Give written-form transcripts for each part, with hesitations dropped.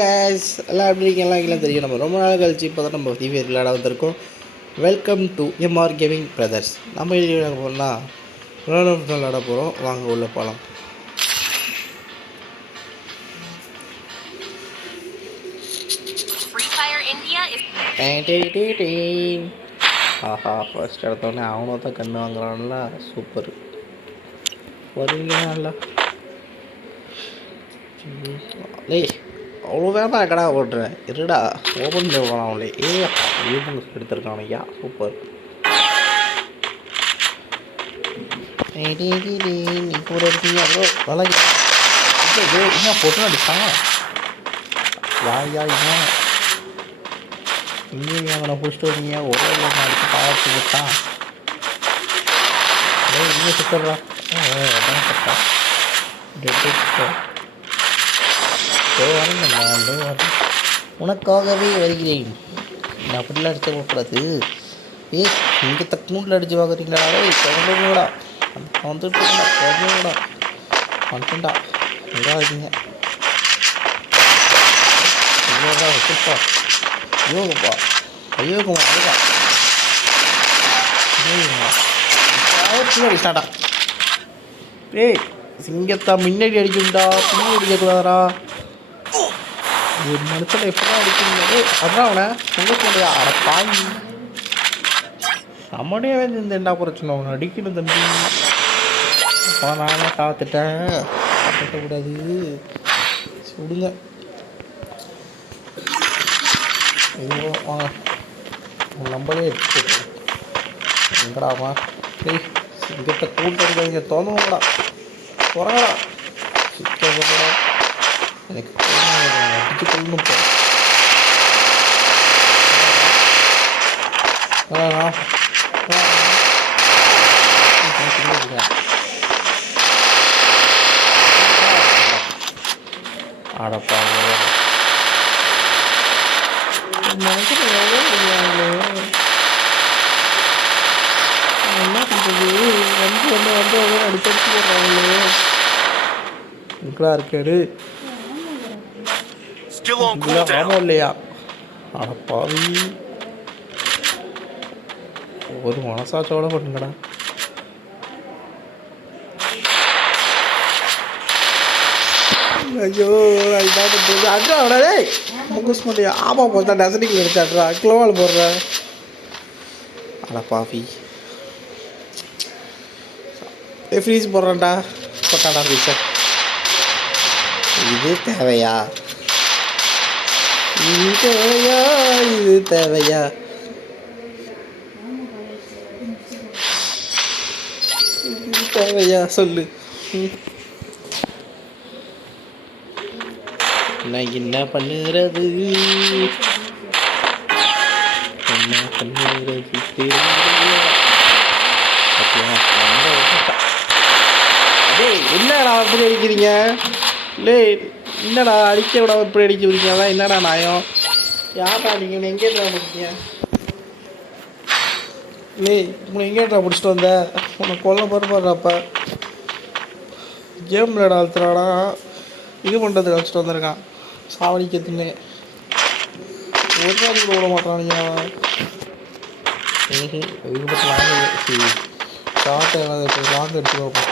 guys, எல்லாம் எப்படி இருக்கீங்க? எல்லாம் இல்லை தெரியும். நம்ம ரொம்ப நாள் கழிச்சு இப்போ தான் நம்ம டிவி விளையாட வந்திருக்கோம். Welcome to MR gaming brothers. நம்ம இது விளையாட போகிறோம்னா விளையாட போகிறோம். வாங்க உள்ள போகலாம். ஆஹா, ஃபர்ஸ்ட் எடுத்தோடனே அவனை தான் கண்ணு வாங்குறான்ல. சூப்பர் வருவீங்களா? டேய், அவ்வளோ வேணா கடா ஓட்டுறேன். இருடா, ஓப்பன் பண்ணி போகலாம் அவங்களே. ஈவங்க எடுத்துருக்கான் ஐயா. சூப்பர். நீ கூட இருக்கீங்க அவ்வளோ வேலை. இன்னும் போட்டு அடிச்சாங்க. இன்னும் இங்கேயும் அவனை பிடிச்சிட்டு வரீங்க. ஒரே இல்லை அடிச்சு பாவத்து போட்டான். இன்னும் சுத்தர்றா. அதான் சட்டா உனக்காகவே வருகிறேன். நான் அப்படிலாம் அடிச்சு போகக்கூடாது. இங்கே தக்குண்டில் அடிச்சு பார்க்குறீங்களா? குழந்தைங்களா வந்துட்டுங்களா? குழந்தைங்களா வந்துட்டா இதாகிங்க. ஐயோடா வச்சுப்பா. ஐயோப்பா ஐயோக்குமா அதுதான் அடிச்சாடா. சிங்கத்தா முன்னாடி அடிக்கும்டா, பின்னாடி அடிக்கக்கூடாதா? ஒரு மனுஷன் எப்படிதான் அடிக்கணும்? அதான் அவனை சொல்ல அட பாய் நம்முடைய இந்த பிரச்சனை அவனை அடிக்கணும் தம்பி. அப்போ நானே காத்துட்டேன். காட்டக்கூடாது. சுடுங்க. ஐயோ வாங்க, நம்மளே எடுத்து எங்கடாமா? சிங்கத்தை கூட்டு இங்கே தோணுங்கடா. குறங்கடா சிக்கடா. எனக்கு அடிச்சு கொள்ளணும் போ. ஆடப்பா மனுஷன் எவ்வளோ முடியாங்களே. என்ன பண்ணுறது? வந்து அடிப்படிச்சு போடுறாங்களே. இங்கடா இருக்காரு. ஆமாம் இல்லையா? அடப்பாவி, ஒரு மனசாச்சோட பண்ணுங்கடா. ஐயோ இதான் பண்ணுறது. அக்கா அவனே முகுஸ் பண்ணியா? ஆமாம் போட்டா டசனிக்கு எடுத்தாட்றா. கிலோவால் போடுற. அடப்பாவி ஃப்ரீஸ் போடுறான்டா. போட்டாடா ஃப்ரீஸை. இது தேவையா? இது தேவையா? இது தேவையா? இது தேவையா சொல்லு. நான் என்ன பண்ணுறது? என்ன பண்ணுறது? என்னடா அப்படி அடிக்கிறீங்க? இல்லை என்னடா அடிக்க விட இப்படி அடிக்க விடுறீங்க? அதான் என்னடா நியாயம்? யார்டா நீங்கள் எங்கேடா முடிச்சீங்க? இல்லை உங்களை எங்கேடா பிடிச்சிட்டு வந்த? உன்னை கொல்ல பருப்பாடுறாப்ப கேம் விளையாட அழுத்துறாடா. இது பண்ணுறதுக்கு வச்சுட்டு வந்திருக்கான். சாவடிக்கிறதுன்னு ஒரு நாளைக்கு விட மாட்டானுங்க. இது மட்டும் லாங்க ஷார்ட் லாங் எடுத்து வைப்போம்.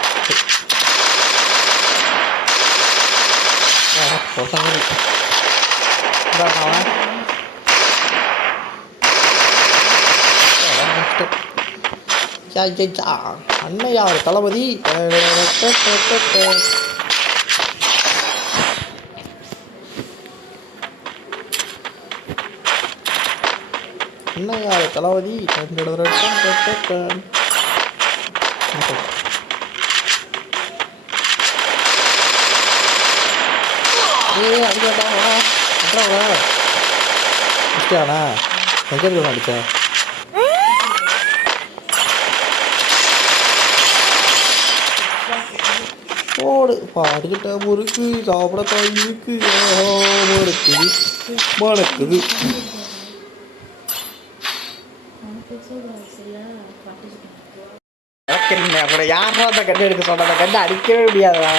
அண்ணையா தளபதி. அண்ணையா தளபதி. அடிச்சானா? எங்கே அடித்தேன்? போடு பாடுகிட்ட முறுக்கு சாப்பிட தாய் இருக்கு. மணக்குது மணக்குது. அப்புறம் யாரா அந்த கண்ணு எடுக்க சொன்ன? அந்த கண்ணு அடிக்கவே முடியாதா?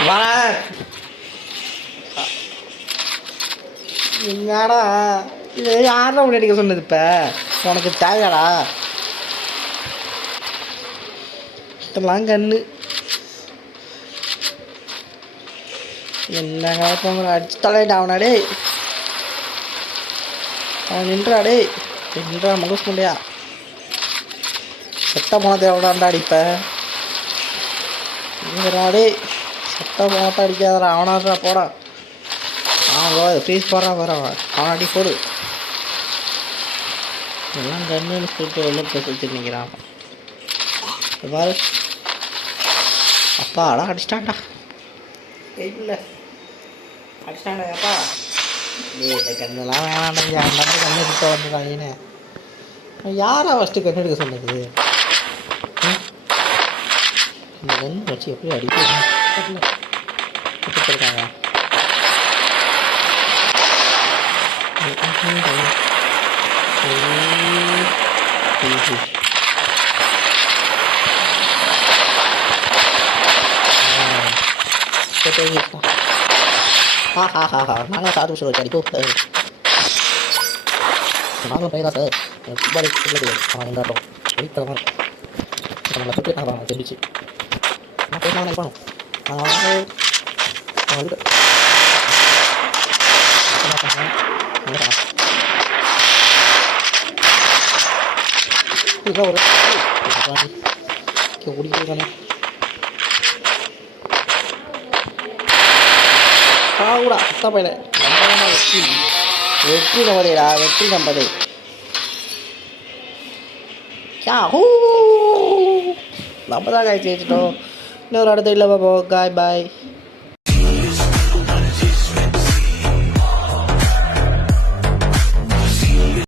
வர என்னடா இது யாரெல்லாம் உள்ள அடிக்க சொன்னது இப்போ உனக்கு தேவையாடா இதெல்லாம் கண்ணு என்னங்க போங்க அடிச்சு தலையிட்ட அவனாடே அவன் நின்றாடே நின்றா மகஸ் முடியா செத்த போனதை எவ்வளோண்டா அடிப்பேன் இங்கடாடே செத்த போனத்தை அடிக்காதடா அவனாடுறா போடா அவன் ஃபீஸ் போடுறான் வரவன் அவன் அடி போடு எல்லாம் கண்ணுன்னு சொல்லிட்டு உள்ள பேசி நிற்கிறான் பாரு அப்பா அடா அடிச்சிட்டான்டா இல்லை அடிச்சிட்டாண்டா அப்பா இந்த கண்ணெல்லாம் வேணாண்டா அந்த கண்ணு எடுக்க வந்துட்டாங்கன்னு யாரா ஃபஸ்ட்டு கண்ணு எடுக்க சொன்னது இந்த கண்ணு வச்சு எப்படி அடிக்க கொடுத்துருக்காங்க நாங்கள் சாது விஷயம் வச்சு அடிப்போம் நாங்களும் பையன் தான் சார் அவன் இருந்தாட்டம் வெயிட் நம்மளை சுற்றி நான் தெரிஞ்சு நான் போய் நான் நினைப்பானோ ஓடிக்கானே ஆகுடா சுத்தா பையல வெற்றி வெற்றி நம்பதேடா வெற்றி நம்பதே நம்ம தான் காய்ச்சி வச்சுட்டோம் இன்னொரு இடத்துல இல்லை பாப்போம் காய் பாய்